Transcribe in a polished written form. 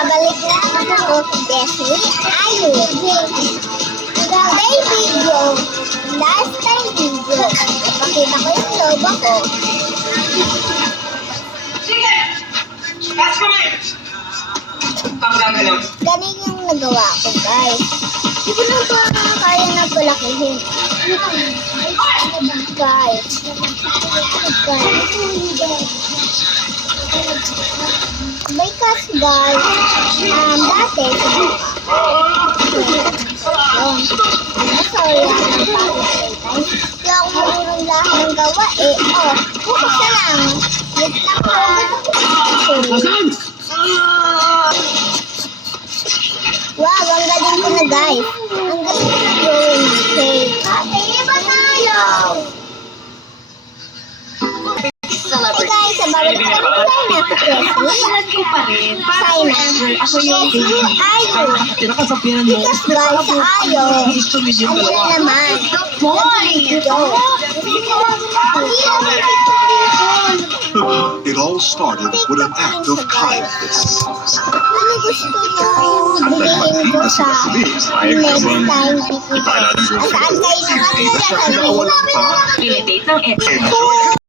Babalik na ako, Desiree Ayu. Today video, last time video, pakita ko yung logo ko. Sige! Pass ko ngayon! Pagkagalaw. Ganun yung nagawa ko, guys. Hindi ko na ba kaya na palakihin. Guys. May kasi guys, dati, sorry, kaya ako marunong lahat ng gawa bukas na lang. Wait lang po. Wow, ang galing ko na guys. Ang galing ko na drawing. Okay. Ate, iba tayo. Hey guys, babalik ko na China. ko pa rin. Ako yung Ayo. pinakasapian mo. Because guys, Ayo. Ano na naman? It all started with an act of kindness. Ano gusto nyo bilhin ko sa next time pipili? Saan kayo nakatala? Siya pinakawalan pa. Pilitate ng Enjoy